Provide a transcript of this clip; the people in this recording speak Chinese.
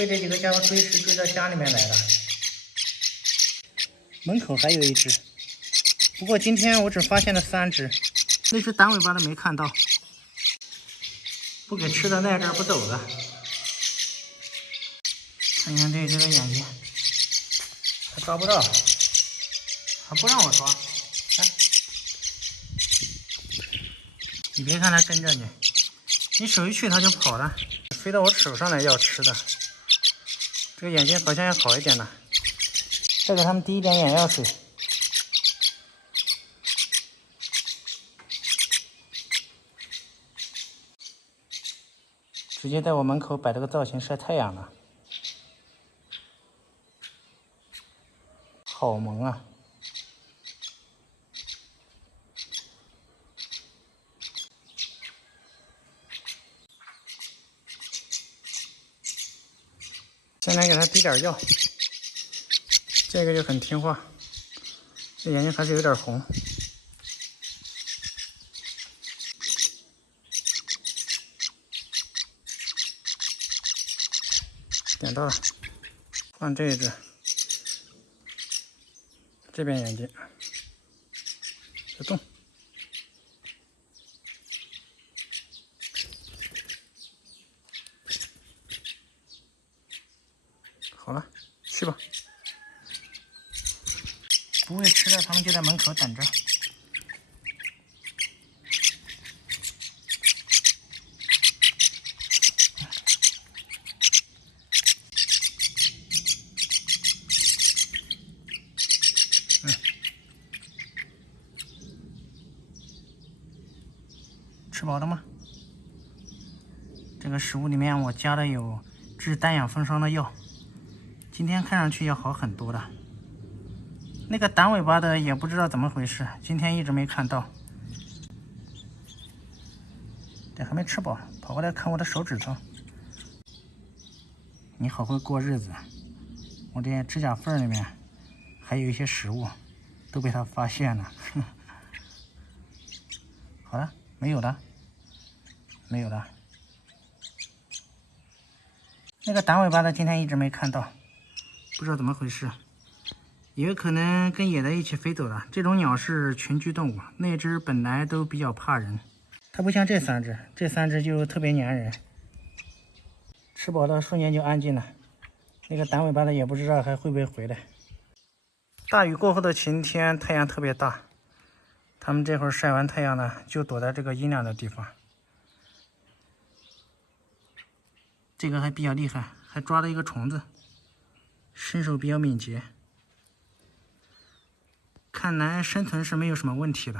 被这几个家伙追食追到家里面来了。门口还有一只，不过今天我只发现了3只，那只短尾巴的没看到。不给吃的赖这儿不走了。看看这只的眼睛，还抓不到，还不让我抓。看，你别看它跟着你，你手一去它就跑了，飞到我手上来要吃的。这个眼睛好像要好一点了，再给它们滴一点眼药水。直接在我门口摆这个造型晒太阳了，好萌啊！先来给它滴点药，这个就很听话，这眼睛还是有点红。点到了，换这一只，这边眼睛别动。好了，去吧。不会吃的，他们就在门口等着。吃饱了吗？这个食物里面我加了有治单氧风霜的药，今天看上去要好很多了。那个短尾巴的也不知道怎么回事，今天一直没看到。这还没吃饱，跑过来看我的手指头。你好会过日子，我这指甲缝里面还有一些食物，都被他发现了。好了，没有了。没有了，那个短尾巴的今天一直没看到，不知道怎么回事，也有可能跟野的一起飞走了。这种鸟是群居动物，那只本来都比较怕人，它不像这3只，这3只就特别粘人。吃饱了，瞬间就安静了。那个短尾巴的也不知道还会不会回来。大雨过后的晴天，太阳特别大，它们这会儿晒完太阳了，就躲在这个阴凉的地方。这个还比较厉害，还抓了一个虫子，身手比较敏捷，看来生存是没有什么问题的。